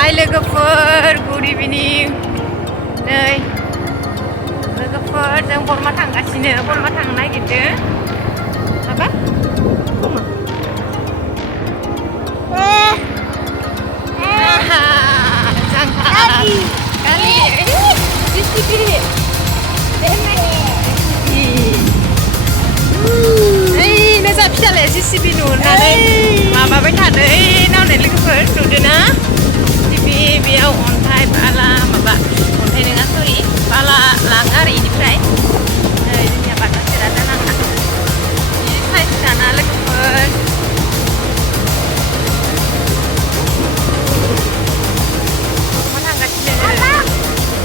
हाय लोगोफोर गुड इभिनिं नै लोगोफोर जों बरमा थांगासिनो बरमा थांनो नागिरदों माबा जा फिसालाया जिसिबि नुहुरनानै माबाबाय थादों नावनाय लोगोफोर नुदोंना जिसिबि बेयाव अन्थाइ बाला माबा अन्थाइ नङा सरि बाला लाङो आरो इनिफ्राय जोंनिया बाटा सेरा जानाङा बे साइज दाना लोगोफोर मा थांगासिनो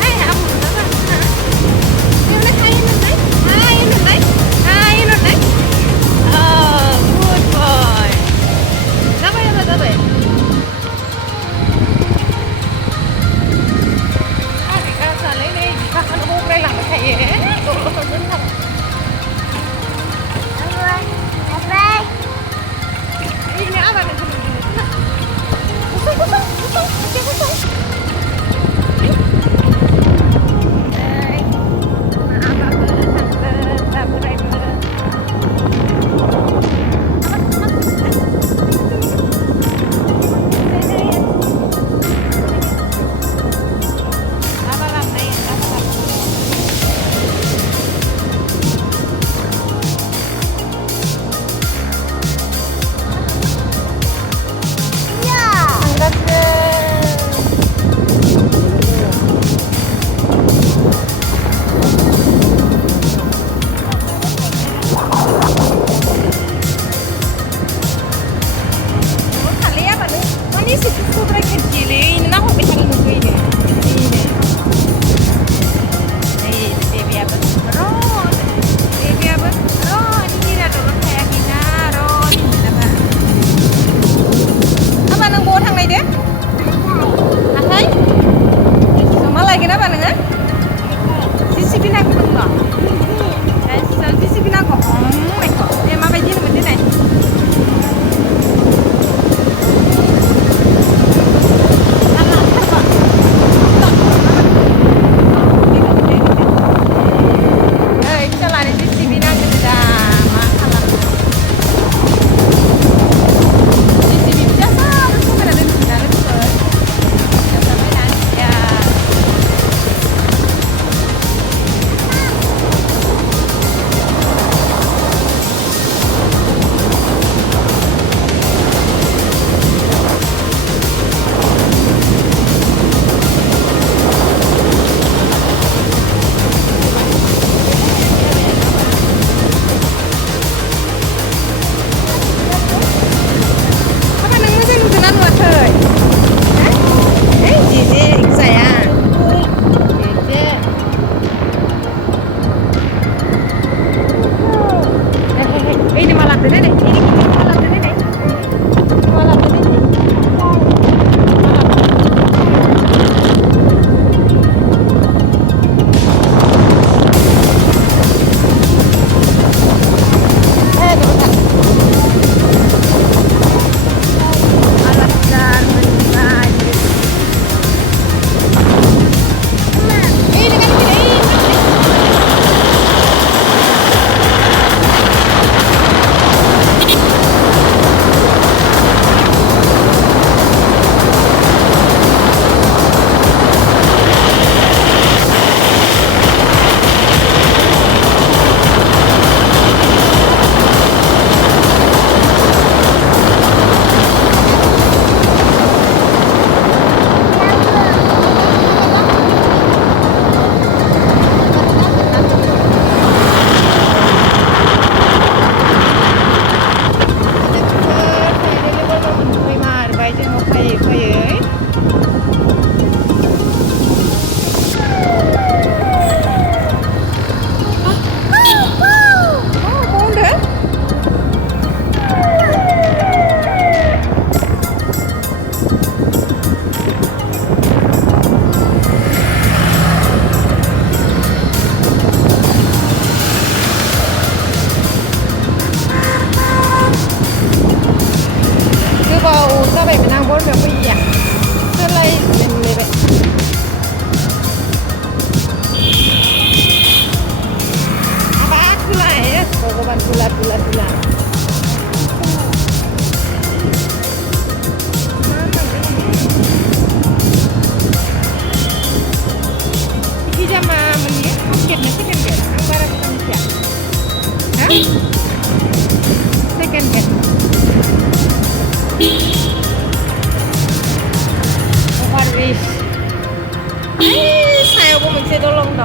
जाबायमोन आं बरमायाव फैयैया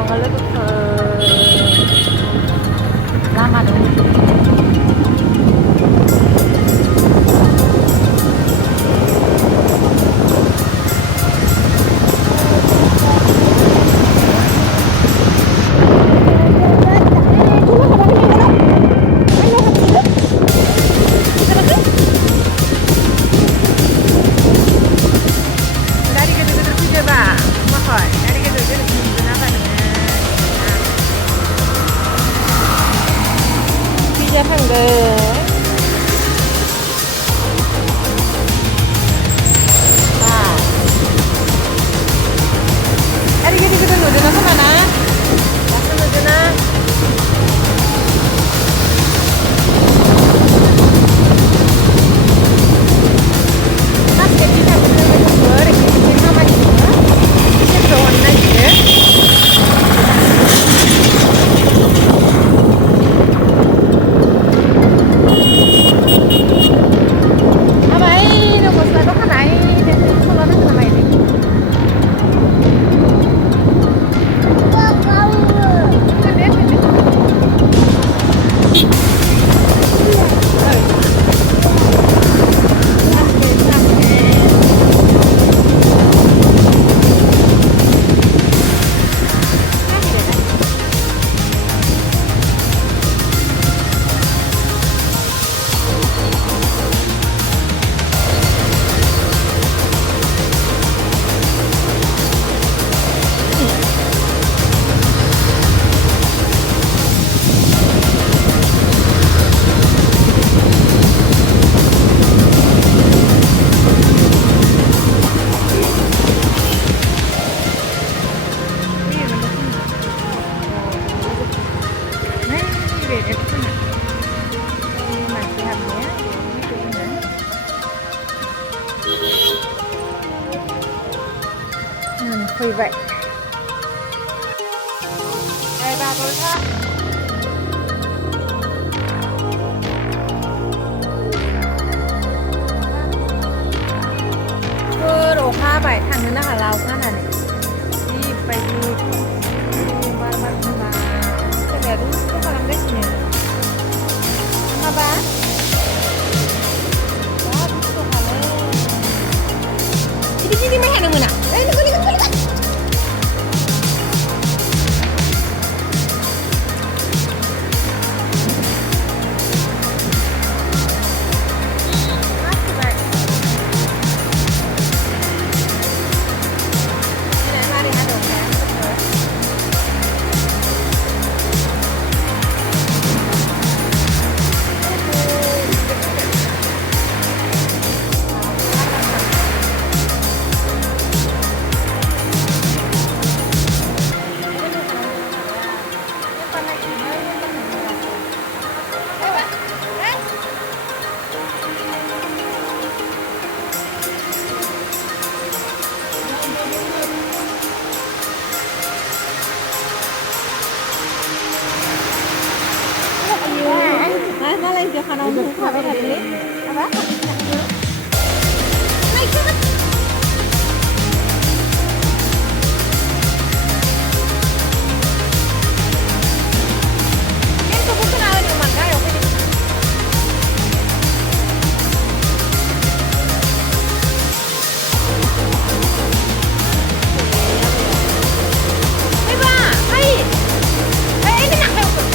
dong logokan lama dong thằng đờ ada gitu gitu nuju nasa mana nasa nuju na mas kecil kan bener bener kecil sama juga kecil doang aja vì vậy đây ba tôi khác cứ đổ pha bảy thằng nữa là lao khá này đi phải đi ba cái này đúng không phải làm cái gì này mà ba đó đúng không phải là đi mấy hàng được rồi nè đấy đừng có dia kan mau buka apa tadi? Apa? Naik cepet. Kan kau bukan ada di mana ya? Eba, hai. Ini nak lewat.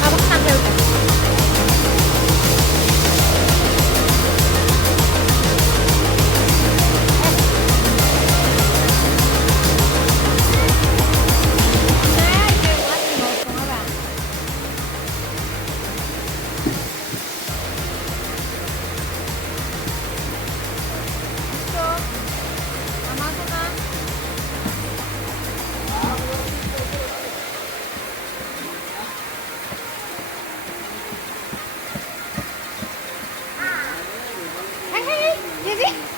Apa nak lewat? Hey, hey, hey,